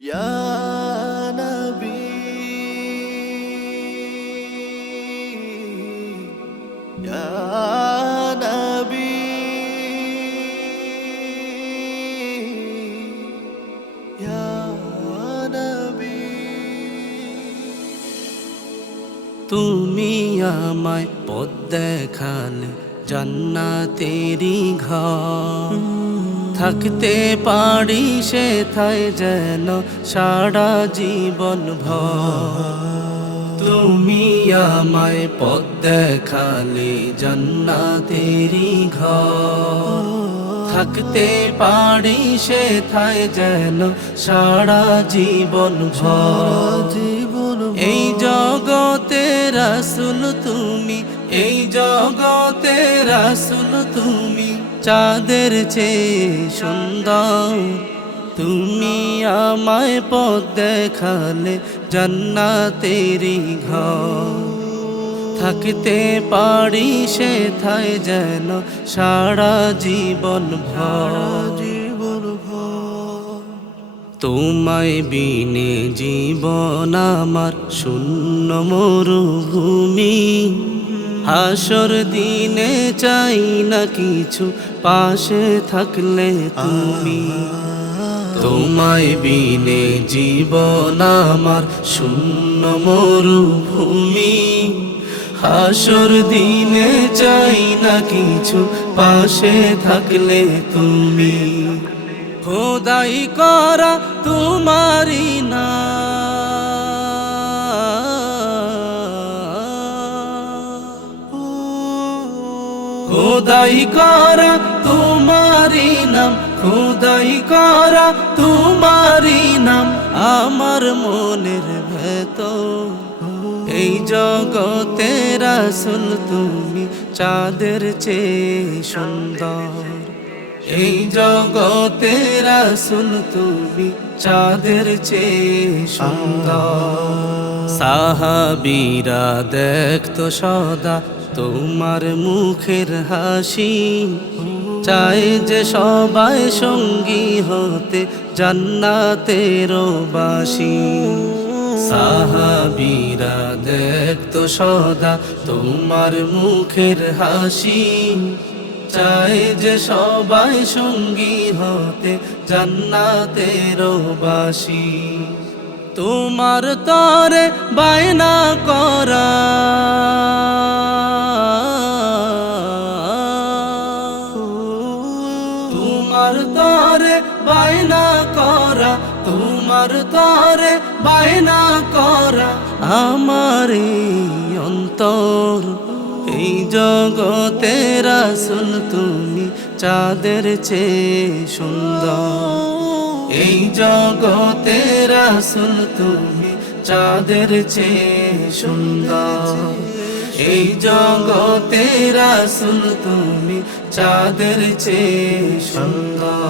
ইয়া নবী ইয়া নবী ইয়া নবী তুমি আমায় পথ দেখালে জান্নাতেরি ঘর থাকতে পারি সেথায় যেন সারা জীবন ভর তুমি আমায় পথ দেখালে জান্নাতেরি ঘর থাকতে পারি সেথায় যেন সারা জীবন ভর এই জগতে রাসূল তুমি, এই জগতে রাসূল তুমি চাঁদের চেয়ে সুন্দর। তুমি আমায় পথ দেখালে জান্নাতেরি ঘর থাকতে পারি সেথায় যেন সারা জীবন ভর। তোমায় বিনে জীবন আমার শূন্য মরুভূমি, হাসর দিনে চাই না কিছু পাশে থাকলে তুমি। তোমায় বিনে জীবন আমার শূন্য মরুভূমি, হাসর দিনে চাই না কিছু পাশে থাকলে তুমি। খোদাই করা তোমারি না, খোদাই করা তোমারি নাম, খোদাই করা তোমারি নাম আমার মনের ভেতর। এই জগতে রাসূল তুমি চাঁদের চেয়ে সুন্দর। এই জগতে রাসূল তুমি চাঁদের চেয়ে সুন্দর। সাহাবীরা দেখতো সদা তোমার মুখের হাসি, চাই যে সবাই সঙ্গী হতে জান্নাতের বাসী। সাহাবীরা দেখতো সদা তোমার মুখের হাসি, চাই যে সবাই সঙ্গী হতে জান্নাতের বাসী। তোমার তরে বায়না করা, তোমার তরে বায়না করা, তোমার তরে বায়না করা আমার এই অন্তর। এই জগতে রাসূল তুমি চাঁদের চেয়ে সুন্দর। এই জগতে রাসূল তুমি চাঁদের চেয়ে সুন্দর। এই জগতে রাসূল তুমি চাঁদের চেয়ে সুন্দর।